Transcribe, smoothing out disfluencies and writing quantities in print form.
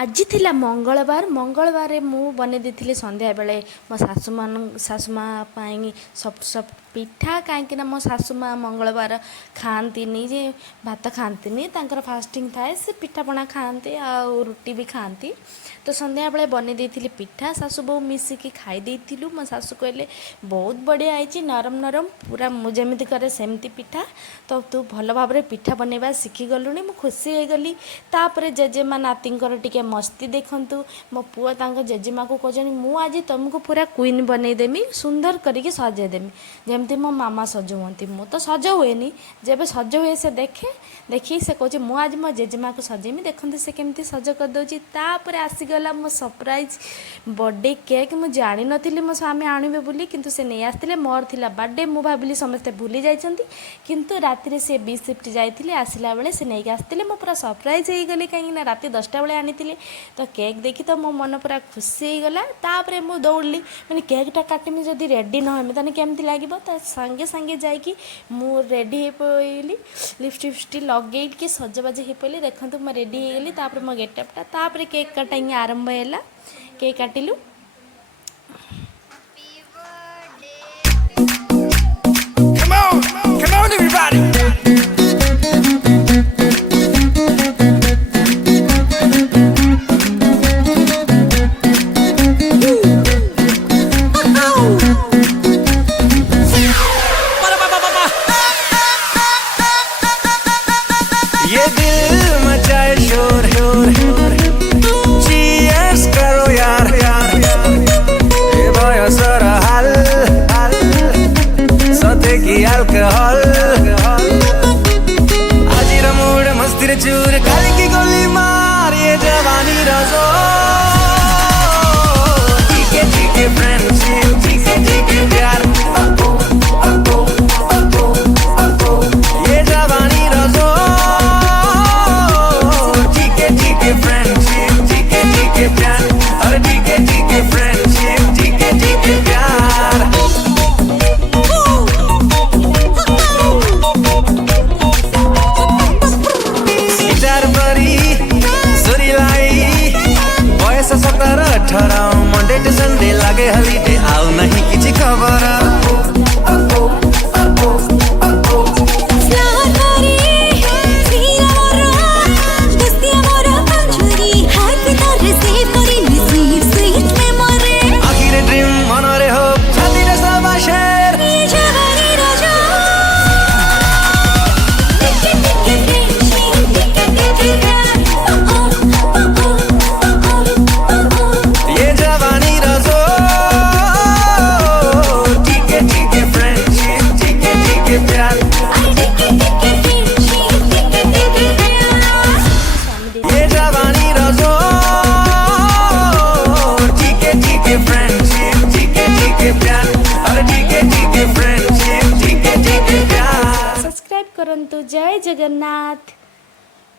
आज थिला मंगलवार मंगलवार मु बने देथिली संध्या बेले मो सासुमा पाई सब सब पिठा कहीं मो सासुमा मंगलवार खाती जे भात खाती फास्टिंग थाए से पिठापଣା खाते आ रुटी भी खाती। तो संध्या बेले बने देथिली पिठा सासु बहु मिसिकी खाई देथिलु। मो सासु कहले बहुत बढ़िया आई नरम नरम पूरा मुझेमती करे सेमती पिठा। तो तू भल भाव पिठा बनैबा शिखिगलुणी मु खुशी हो गली। तापर जेजेमा नातींकर टिके मस्ती देखंतु मो पुआ तांको जेजेमा को कहछनी मु आज तुमको पूरा क्वीन बनईदेमी सुंदर करके सजेदेमी जेमती मो मामा सज हुंती। मु तो सज हुएनी जेबे सज हुए से देखी से कहछी मु आज मो जेजेमा को सजेमी देखंतु से केमती सज कर दउची। तापर आसीगला मो सरप्राइज बर्थडे केक मु जानी नथिली मो स्वामी आनिबे बोली किंतु से नहीं आस्तिले मोर थिला बर्थडे मु भाबिली समस्ते भूली जाइछंती किंतु राति रे से बी शिफ्ट जाइथिले आसिला बेले से नहीं आस्तिले मो पूरा सरप्राइज हो गली कहीं ना राति 10टा बेले आनी तो केक देखी तो मो मन पूरा खुशी हो गला। तापर मु दौड़ली मैंने केकटा काटमी जदि रेडी न होमी ताने केमती लागिबो तो संगे संगे जाइकी मु रेडी हो पइली लिपस्टिक फिपस्टिक लगे कि सजबाज हो पइली देखंतु मैं रेडी हो गली। तापर मो गेटअपटा तापर केक कटिंग आरंभ हैला केक काटिलु। Come on everybody. ये दिल मचाए शोर Cheers करो यार ये भयो सारा हाल सते की अल्कोहल आज रा मूड मस्ती रे चूर काली की गोली मार ये जवानी रजो ठीक है फ्रेंडशिप ठीक है प्यार ये जवानी रजो ठीक है फ्रेंडशिप ठीक है प्यार अरे ठीक है फ्रेंडशिप ठीक है प्यार गिटार बरी सुरीलाई बयस 17-18 मंडे टू संडे लागे हॉलिडे आउ नहीं किछि खबर सब्सक्राइब करंतु। जय जगन्नाथ।